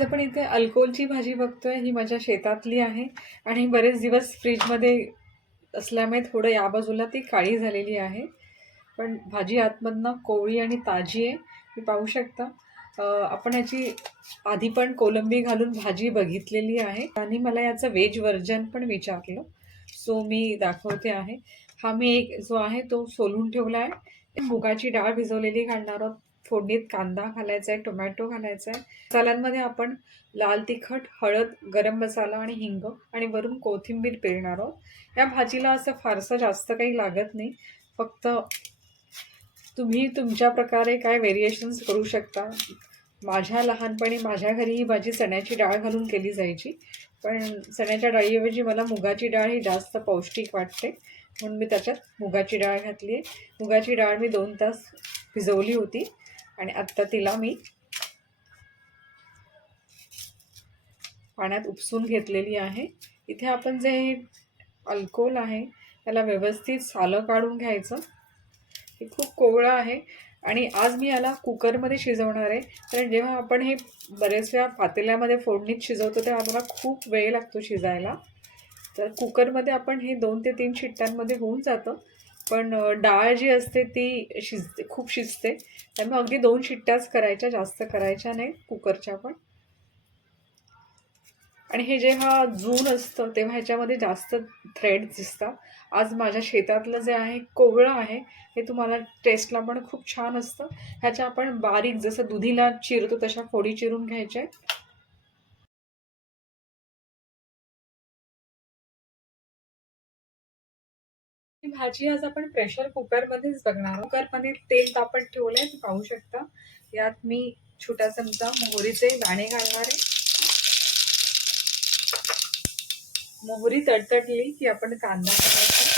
अल्कोलची भाजी बघतोय ही माझ्या शेतातली आहे. आणि बरेच दिवस फ्रीजमध्ये असल्यामुळे थोडं या बाजूला ती काळी झालेली आहे. पण भाजी आतमधनं कोवळी आणि ताजी आहे मी पाहू शकता. आपण याची आधी पण कोलंबी घालून भाजी बघितलेली आहे. आणि मला याचं व्हेज व्हर्जन पण विचारलं. सो मी दाखवते आहे. हा मी एक जो आहे तो सोलून ठेवला आहे. मुगाची डाळ भिजवलेली घालणार आहोत. फोडणीत कांदा घालायचा आहे टोमॅटो घालायचा आहे मसाल्यांमध्ये आपण लाल तिखट हळद गरम मसाला आणि हिंग आणि वरून कोथिंबीर पेरणार आहोत. या भाजीला असं फारसं जास्त काही लागत नाही. फक्त तुम्ही तुमच्या प्रकारे काय व्हेरिएशन्स करू शकता. माझ्या लहानपणी माझ्या घरी ही भाजी चण्याची डाळ घालून केली जायची. पण चण्याच्या डाळीऐवजी मला मुगाची डाळ ही जास्त पौष्टिक वाटते. म्हणून मी त्याच्यात मुगाची डाळ घातली आहे मुगाची डाळ मी दोन तास भिजवली होती. आणि आत्ता तिला मी पाण्यात उपसून घेतलेली आहे. इथे आपण जे हे अल्कोहोल आहे त्याला व्यवस्थित सालं काढून घ्यायचं. हे खूप कोवळं आहे आणि आज मी याला कुकरमध्ये शिजवणार आहे. कारण जेव्हा आपण हे बरेच वेळा पातेल्यामध्ये फोडणीत शिजवतो तेव्हा आम्हाला खूप वेळ लागतो शिजायला. तर कुकरमध्ये आपण हे दोन ते तीन शिट्ट्यांमध्ये होऊन जातं. पण डाळ जी असते ती शिजते खूप शिजते. त्यामुळे अगदी दोन शिट्ट्याच करायच्या जास्त करायच्या नाही कुकरच्या पण. आणि हे जेव्हा जून असतं तेव्हा ह्याच्यामध्ये जास्त थ्रेड दिसतात. आज माझ्या शेतातलं जे आहे कोवळं आहे हे तुम्हाला टेस्टला पण खूप छान असतं. ह्याच्या आपण बारीक जसं दुधीला चिरतो तशा फोडी चिरून घ्यायच्या भाजी आज आपण प्रेशर कुकरमध्येच बघणार आहोत. कुकरमध्ये तेल तापत ठेवलंय तुम्ही पाहू शकता. यात मी छोटा चमचा मोहरीचे दाणे घालणार आहे. मोहरी तडतडली की आपण कांदा घालायचा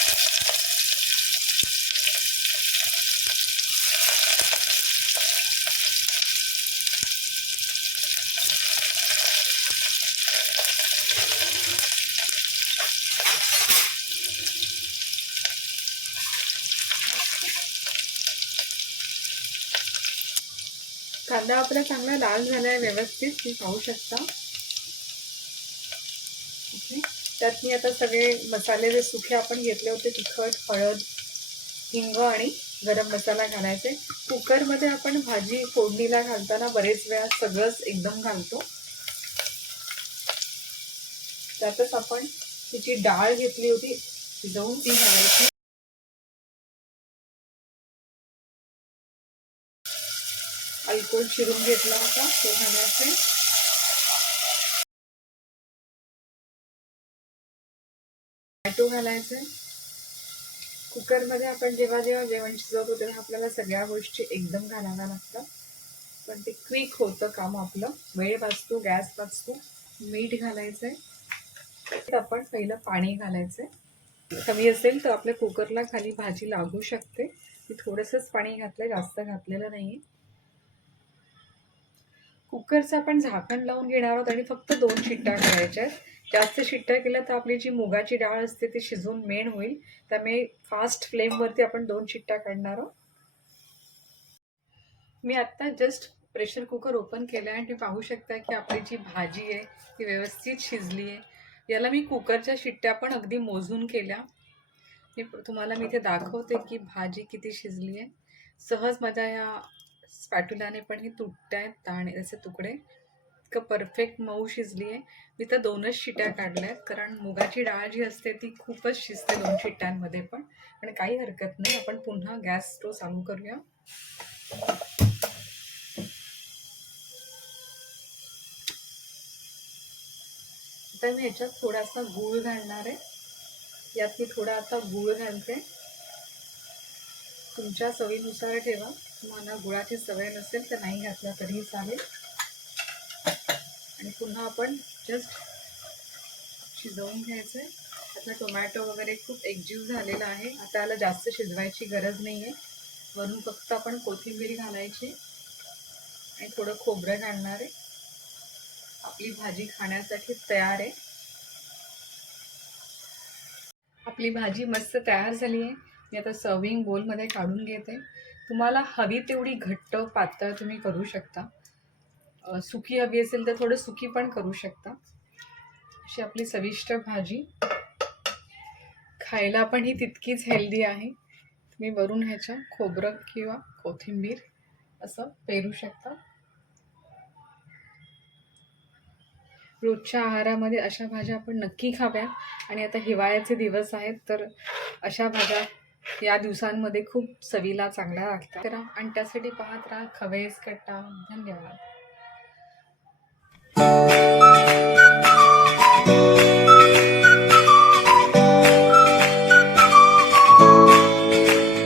कांदा आपला चांगला लाल झाला आहे व्यवस्थित तुम्ही पाहू शकता. त्यात मी आता सगळे मसाले जे सुखे आपण घेतले होते तिखट हळद हिंग आणि गरम मसाला घालायचे. कुकरमध्ये आपण भाजी फोडणीला घालताना बरेच वेळा सगळंच एकदम घालतो. त्यातच आपण तिची डाळ घेतली होती शिजवून ती घालायची. अल्कोहोल शिरून घेतला होता तो घालायचे टोमॅटो घालायचे. कुकरमध्ये आपण जेव्हा जेव्हा जेवण शिजवतो तेव्हा आपल्याला सगळ्या गोष्टी एकदम घालाव्या लागतात. पण ते क्विक होतं काम आपलं. वेळ वाचतो गॅस वाचतो. मीठ घालायचंय. आपण पहिलं पाणी घालायचंय. कमी असेल तर आपल्या कुकरला खाली भाजी लागू शकते. मी थोडंसंच पाणी घातलं जास्त घातलेलं नाही कुकरचं आपण झाकण लावून घेणार आहोत आणि फक्त दोन शिट्ट्या करायच्या आहेत. जास्त शिट्ट्या केल्या तर आपली जी मुगाची डाळ असते ती शिजून मेण होईल. त्यामुळे फास्ट फ्लेमवरती आपण दोन शिट्ट्या काढणार आहोत. मी आत्ता जस्ट प्रेशर कुकर ओपन केलं आहे आणि पाहू शकता की आपली जी भाजी आहे ती व्यवस्थित शिजली आहे. याला मी कुकरच्या शिट्ट्या पण अगदी मोजून केल्या. मी तुम्हाला मी इथे दाखवते की भाजी किती शिजली आहे. सहज माझ्या या स्पॅटुलाने पण हे तुटत आहेत दाणे असे तुकडे. इतकं परफेक्ट मऊ शिजली आहे मी तर दोनच शिट्या काढल्या आहेत कारण मुगाची डाळ जी असते ती खूपच शिजते दोन शिट्ट्यांमध्ये पण. आणि काही हरकत नाही आपण पुन्हा गॅस स्टो चालू करूया. आता मी ह्याच्यात थोडासा गूळ घालणार आहे. यात मी थोडा आता गूळ घालते. तुमच्या चवीनुसार ठेवा. तुम्हाला गुळाची सवय नसेल तर नाही घातला तरीही चालेल. आणि पुन्हा आपण जस्ट शिजवून घ्यायचं आहे आता टोमॅटो वगैरे खूप एकजीव झालेला आहे. आता याला जास्त शिजवायची गरज नाही आहे वरून फक्त आपण कोथिंबीर घालायची आणि थोडं खोबरं घालणार आहे. आपली भाजी खाण्यासाठी तयार आहे. आपली भाजी मस्त तयार झाली आहे. मी आता सर्विंग बोलमध्ये काढून घेते. तुम्हाला हवी तेवढी घट्ट पातळ तुम्ही करू शकता. सुकी हवी असेल तर थोडं सुकी पण करू शकता. अशी आपली चविष्ट भाजी. खायला पण ही तितकीच हेल्दी आहे. तुम्ही वरून ह्याच्या खोबरं किंवा कोथिंबीर असं पेरू शकता. रोजच्या आहारामध्ये अशा भाज्या आपण नक्की खाव्या आणि आता हिवाळ्याचे दिवस आहेत तर अशा भाज्या या दिवसांमध्ये खूप चवीला चांगल्या लागतात. तर आणि त्यासाठी पाहत राहा खवेस कट्टा. धन्यवाद.